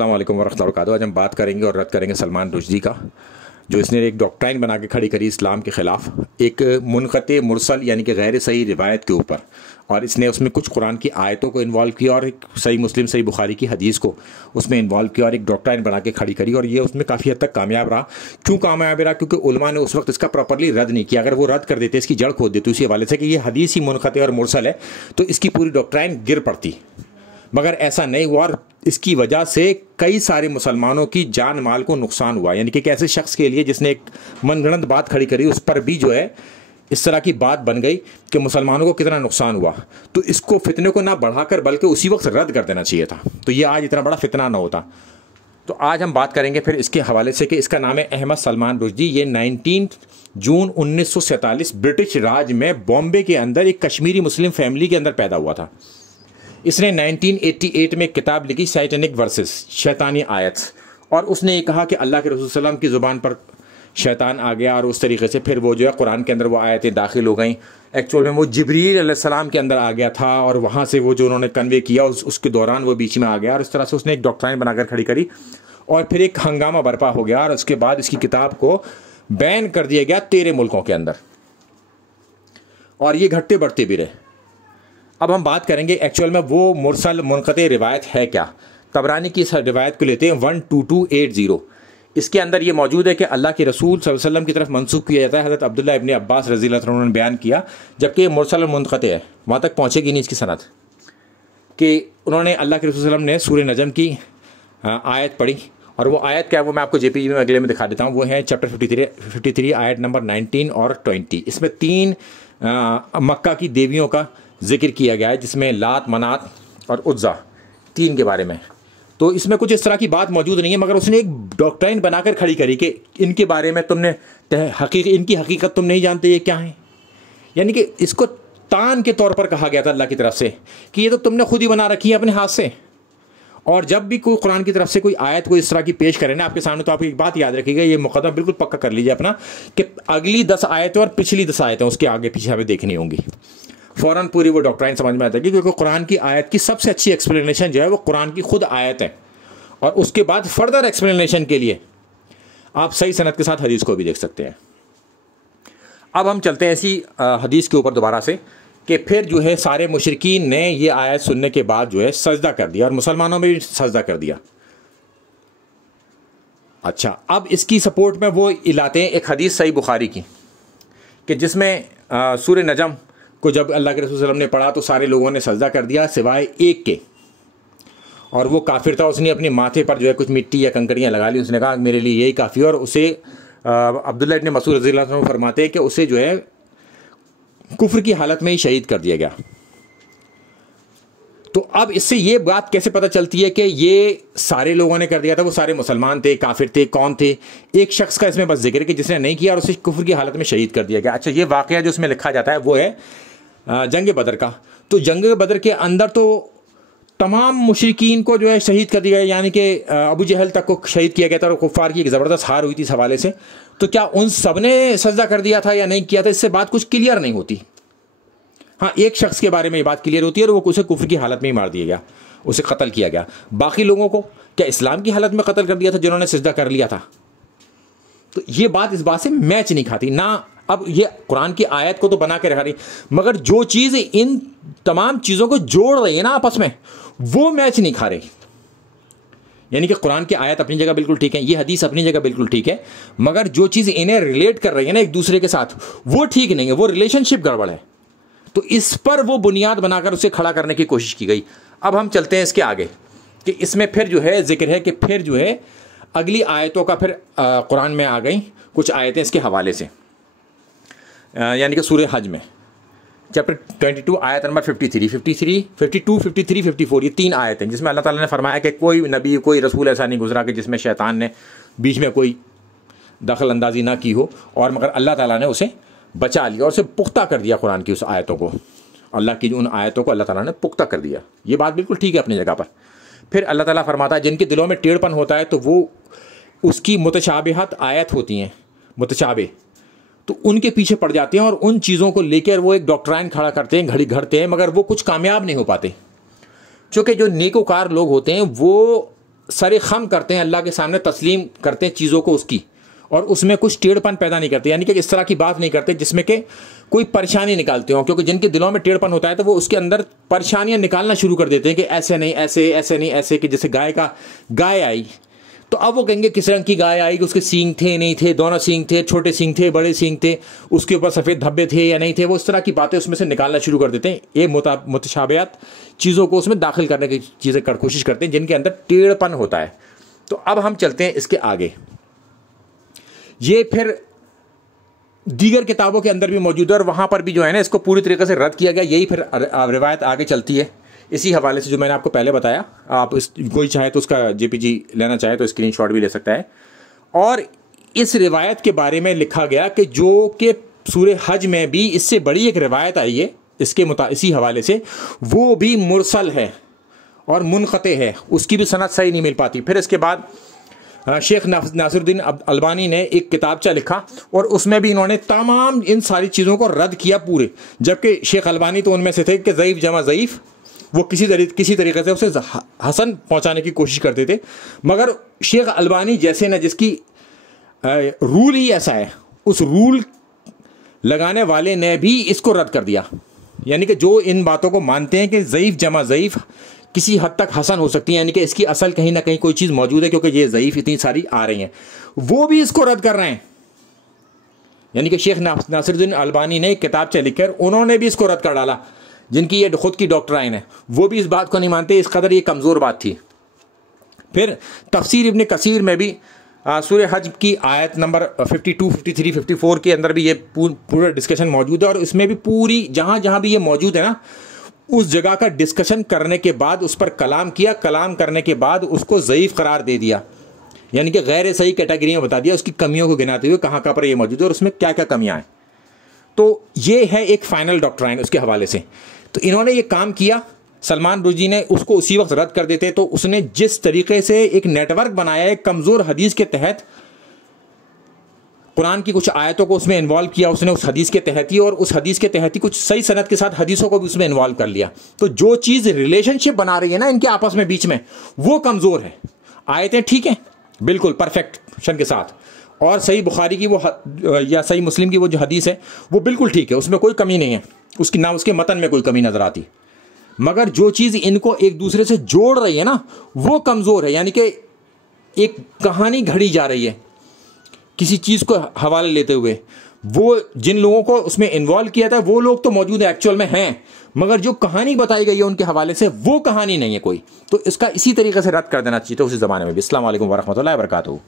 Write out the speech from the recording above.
अस्सलाम वालेकुम वरहमतुल्लाहि वबरकातुहू। आज हम बात करेंगे और रद्द करेंगे सलमान रुश्दी का, जो इसने एक डॉक्ट्राइन बना के खड़ी करी इस्लाम के ख़िलाफ़, एक मुनक़ते मुरसल यानी कि गैर सही रिवायत के ऊपर, और इसने उसमें कुछ कुरान की आयतों को इन्वॉल्व किया और एक सही मुस्लिम सही बुखारी की हदीस को उसमें इन्वॉल्व किया और एक डॉक्ट्राइन बना के खड़ी करी। और ये उसमें काफ़ी हद तक कामयाब रहा। क्यों कामयाब रहा? क्योंकि उलमा ने उस वक्त इसका प्रॉपरली रद्द नहीं किया। अगर वो रद्द कर देते, इसकी जड़ खोद देते उसी हवाले से कि ये हदीस ही मुनक़ते और मुरसल है, तो इसकी पूरी डॉक्ट्राइन गिर पड़ती। मगर ऐसा नहीं हुआ और इसकी वजह से कई सारे मुसलमानों की जान माल को नुकसान हुआ। यानी कि एक ऐसे शख्स के लिए जिसने एक मनगढ़ंत बात खड़ी करी, उस पर भी जो है इस तरह की बात बन गई कि मुसलमानों को कितना नुकसान हुआ। तो इसको फितने को ना बढ़ाकर बल्कि उसी वक्त रद्द कर देना चाहिए था, तो ये आज इतना बड़ा फितना ना होता। तो आज हम बात करेंगे फिर इसके हवाले से कि इसका नाम है अहमद सलमान रुश्दी। ये 19 जून 1947 ब्रिटिश राज में बॉम्बे के अंदर एक कश्मीरी मुस्लिम फैमिली के अंदर पैदा हुआ था। इसने 1988 में एक किताब लिखी, सैतानिक वर्सेस, शैतानी आयत, और उसने ये कहा कि अल्लाह के रसूल सल्लल्लाहु अलैहि वसल्लम की ज़ुबान पर शैतान आ गया और उस तरीके से फिर वो जो है कुरान के अंदर वो आयतें दाखिल हो गई। एक्चुअल में वो जिब्रील अलैहिस्सलाम के अंदर आ गया था और वहाँ से वो जो उन्होंने कन्वे किया उसके दौरान वो बीच में आ गया और इस तरह से उसने एक डॉक्ट्राइन बनाकर खड़ी करी और फिर एक हंगामा बर्पा हो गया और उसके बाद इसकी किताब को बैन कर दिया गया 13 मुल्कों के अंदर, और ये घटते बढ़ते भी रहे। अब हम बात करेंगे एक्चुअल में वो मुरसल मुनक़ते रिवायत है क्या। तबरानी की इस रिवायत को लेते हैं 12280। इसके अंदर ये मौजूद है कि अल्लाह के रसूल सल्लल्लाहु अलैहि वसल्लम की तरफ मंसूब किया जाता है। हज़रत अब्दुल्लाह इब्न अब्बास रज़ियल्लाहु अन्हु ने बयान किया, जबकि ये मुरसल और मुनक़ते है, वहाँ तक पहुँचेगी नहीं इसकी सनद, कि उन्होंने अल्लाह के रसूल सल्लल्लाहु अलैहि वसल्लम ने सूरह नजम की आयत पढ़ी। और वो आयत क्या है वो मैं आपको जेपीजी में अगले में दिखा देता हूँ। वो है चैप्टर 53 आयत नंबर 19 और 20। इसमें 3 मक्का की देवियों का जिक्र किया गया है, जिसमें लात, मनात और उज्जा, 3 के बारे में। तो इसमें कुछ इस तरह की बात मौजूद नहीं है, मगर उसने एक डॉक्ट्राइन बनाकर खड़ी करी कि इनके बारे में तुमने इनकी हकीकत तुम नहीं जानते ये क्या है। यानी कि इसको तान के तौर पर कहा गया था अल्लाह की तरफ से कि ये तो तुमने खुद ही बना रखी है अपने हाथ से। और जब भी कोई कुरान की तरफ से कोई आयत को इस तरह की पेश करे ना आपके सामने, तो आप एक बात याद रखिएगा, ये मुकदमा बिल्कुल पक्का कर लीजिए अपना, कि अगली 10 आयतें और पिछली 10 आयतें उसके आगे पीछे हमें देखनी होंगी। फ़ौरन पूरी वो डॉक्ट्राइन समझ में आ जाएगी, क्योंकि कुरान की आयत की सबसे अच्छी एक्सप्लेनेशन जो है वो कुरान की खुद आयत है, और उसके बाद फर्दर एक्सप्लेनेशन के लिए आप सही सनद के साथ हदीस को भी देख सकते हैं। अब हम चलते हैं ऐसी हदीस के ऊपर दोबारा से, कि फिर जो है सारे मुशरिकीन ने ये आयत सुनने के बाद जो है सजदा कर दिया और मुसलमानों में भी सजदा कर दिया। अच्छा, अब इसकी सपोर्ट में वो इलाते हैं एक हदीस सही बुखारी की, कि जिसमें सूरह नजम को जब अल्लाह के रसूल सल्लल्लाहु अलैहि वसल्लम ने पढ़ा तो सारे लोगों ने सजदा कर दिया सिवाय एक के, और वो काफिर था। उसने अपने माथे पर जो है कुछ मिट्टी या कंकड़ियाँ लगा ली। उसने कहा मेरे लिए यही काफ़ी है, और उसे अब्दुल्लाह इब्न मसूद रज़ियल्लाहु अन्हु फरमाते हैं कि उसे जो है कुफ्र की हालत में ही शहीद कर दिया गया। तो अब इससे ये बात कैसे पता चलती है कि ये सारे लोगों ने कर दिया था? वो सारे मुसलमान थे, काफिर थे, कौन थे? एक शख्स का इसमें बस जिक्र है कि जिसने नहीं किया और उसे कुफ्र की हालत में शहीद कर दिया गया। अच्छा, ये वाकया जो इसमें लिखा जाता है वो है जंग बदर का। तो जंग बदर के अंदर तो तमाम मुशरिकीन को जो है शहीद कर दिया गया, यानी कि अबू जहल तक को शहीद किया गया था और कुफ्फार की एक ज़बरदस्त हार हुई थी इस हवाले से। तो क्या उन सब ने सजदा कर दिया था या नहीं किया था, इससे बात कुछ क्लियर नहीं होती। हाँ, एक शख्स के बारे में ये बात क्लियर होती है और वो उसे कुफ्र की हालत में ही मार दिया गया, उसे कत्ल किया गया। बाकी लोगों को क्या इस्लाम की हालत में कत्ल कर दिया था जिन्होंने सजदा कर लिया था? तो ये बात इस बात से मैच नहीं खाती ना। अब ये कुरान की आयत को तो बना के रखा रही, मगर जो चीज़ इन तमाम चीज़ों को जोड़ रही है ना आपस में, वो मैच नहीं खा रही। यानी कि कुरान की आयत अपनी जगह बिल्कुल ठीक है, ये हदीस अपनी जगह बिल्कुल ठीक है, मगर जो चीज़ इन्हें रिलेट कर रही है ना एक दूसरे के साथ, वो ठीक नहीं है, वो रिलेशनशिप गड़बड़ है। तो इस पर वो बुनियाद बनाकर उसे खड़ा करने की कोशिश की गई। अब हम चलते हैं इसके आगे, कि इसमें फिर जो है जिक्र है कि फिर जो है अगली आयतों का फिर कुरान में आ गई कुछ आयतें इसके हवाले से, यानी कि सूरह हज में चैप्टर 22 आयत नंबर 52, 53, 54, ये 3 आयत हैं जिसमें अल्लाह ताला ने फरमाया कि कोई नबी कोई रसूल ऐसा नहीं गुजरा कि जिसमें शैतान ने बीच में कोई दखल अंदाजी ना की हो, और मगर अल्लाह ताला ने उसे बचा लिया और उसे पुख्ता कर दिया। कुरान की उस आयतों को, अल्लाह की उन आयतों को अल्लाह ताला ने पुख्ता कर दिया। ये बात बिल्कुल ठीक है अपनी जगह पर। फिर अल्लाह ताला फरमाता है जिनके दिलों में टेढ़पन होता है तो वो उसकी मुतशाबिहत आयत होती हैं, मुतशाबे, तो उनके पीछे पड़ जाते हैं और उन चीज़ों को लेकर वो एक डॉक्ट्राइन खड़ा करते हैं, घड़ी घड़ते हैं, मगर वो कुछ कामयाब नहीं हो पाते। चूँकि जो नेकोकार लोग होते हैं वो सरे खम करते हैं, अल्लाह के सामने तस्लीम करते हैं चीज़ों को उसकी, और उसमें कुछ टेढ़पन पैदा नहीं करते, यानी कि इस तरह की बात नहीं करते जिसमें कि कोई परेशानी निकालते हो, क्योंकि जिनके दिलों में टेढ़पन होता है तो वो उसके अंदर परेशानियां निकालना शुरू कर देते हैं कि ऐसे नहीं, ऐसे ऐसे नहीं, ऐसे कि जैसे गाय आई तो अब वो कहेंगे किस रंग की गाय आई, कि उसके सींग थे नहीं थे, दोनों सींग थे, छोटे सींग थे, बड़े सींग थे, उसके ऊपर सफ़ेद धब्बे थे या नहीं थे, वो इस तरह की बातें उसमें से निकालना शुरू कर देते हैं। ये मुतशाबिहात चीज़ों को उसमें दाखिल करने की चीज़ें कोशिश करते हैं जिनके अंदर टेढ़पन होता है। तो अब हम चलते हैं इसके आगे। ये फिर दीगर किताबों के अंदर भी मौजूद है और वहाँ पर भी जो है ना इसको पूरी तरीके से रद्द किया गया। यही फिर रिवायत आगे चलती है इसी हवाले से जो मैंने आपको पहले बताया। आप कोई चाहे तो उसका JPG लेना चाहे तो स्क्रीनशॉट भी ले सकता है। और इस रिवायत के बारे में लिखा गया कि जो कि सूरह हज में भी इससे बड़ी एक रिवायत आई है इसी हवाले से, वो भी मुरसल है और मुनक़ते है, उसकी भी सनद सही नहीं मिल पाती। फिर इसके बाद शेख नासिरुद्दीन अल्बानी ने एक किताबचा लिखा और उसमें भी इन्होंने तमाम इन सारी चीज़ों को रद्द किया पूरे, जबकि शेख अल्बानी तो उनमें से थे कि ज़ईफ़ जमा ज़ईफ़, वो किसी तरीके से उसे हसन पहुंचाने की कोशिश करते थे। मगर शेख अल्बानी जैसे ना जिसकी रूल ही ऐसा है, उस रूल लगाने वाले ने भी इसको रद्द कर दिया। यानी कि जो इन बातों को मानते हैं कि ज़ईफ़ जमा ज़ईफ़ किसी हद तक हसन हो सकती है, यानी कि इसकी असल कहीं ना कहीं कोई चीज़ मौजूद है क्योंकि ये ज़ईफ़ इतनी सारी आ रही हैं, वो भी इसको रद्द कर रहे हैं। यानी कि शेख नासिरुद्दीन अल्बानी ने एक किताबचा लिखकर उन्होंने भी इसको रद्द कर डाला। जिनकी ये खुद की डॉक्ट्राइन है वो भी इस बात को नहीं मानते, इस कदर ये कमज़ोर बात थी। फिर तफसीर इब्न कसीर में भी सूरह हज की आयत नंबर 52, 53, 54 के अंदर भी ये पूरा डिस्कशन मौजूद है। और इसमें भी पूरी जहाँ भी ये मौजूद है ना, उस जगह का डिस्कशन करने के बाद उस पर कलाम किया, कलाम करने के बाद उसको ज़ईफ़ करार दे दिया, यानी कि गैर सही कैटेगरी में बता दिया, उसकी कमियों को गिनाते हुए कहाँ पर ये मौजूद है और उसमें क्या क्या कमियाँ हैं। तो ये है एक फ़ाइनल डॉक्ट्राइन उसके हवाले से। तो इन्होंने ये काम किया, सलमान रुश्दी ने उसको उसी वक्त रद्द कर देते। तो उसने जिस तरीके से एक नेटवर्क बनाया है कमज़ोर हदीस के तहत, कुरान की कुछ आयतों को उसमें इन्वॉल्व किया उसने उस हदीस के तहत ही, और उस हदीस के तहत ही कुछ सही सनद के साथ हदीसों को भी उसमें इन्वॉल्व कर लिया। तो जो चीज़ रिलेशनशिप बना रही है ना इनके आपस में बीच में, वो कमज़ोर है। आयतें ठीक हैं बिल्कुल परफेक्शन के साथ, और सही बुखारी की वो या सही मुस्लिम की वो जो हदीस है वो बिल्कुल ठीक है, उसमें कोई कमी नहीं है, उसकी ना उसके मतन में कोई कमी नज़र आती। मगर जो चीज़ इनको एक दूसरे से जोड़ रही है ना वो कमज़ोर है। यानी कि एक कहानी घड़ी जा रही है किसी चीज़ को हवाले लेते हुए, वो जिन लोगों को उसमें इन्वॉल्व किया था वो लोग तो मौजूद है, एक्चुअल में हैं, मगर जो कहानी बताई गई है उनके हवाले से वो कहानी नहीं है कोई। तो इसका इसी तरीके से रद्द कर देना चाहिए था उसी ज़माने में भी। अस्सलाम वालेकुम वरहमतुल्लाहि वबरकातुहू।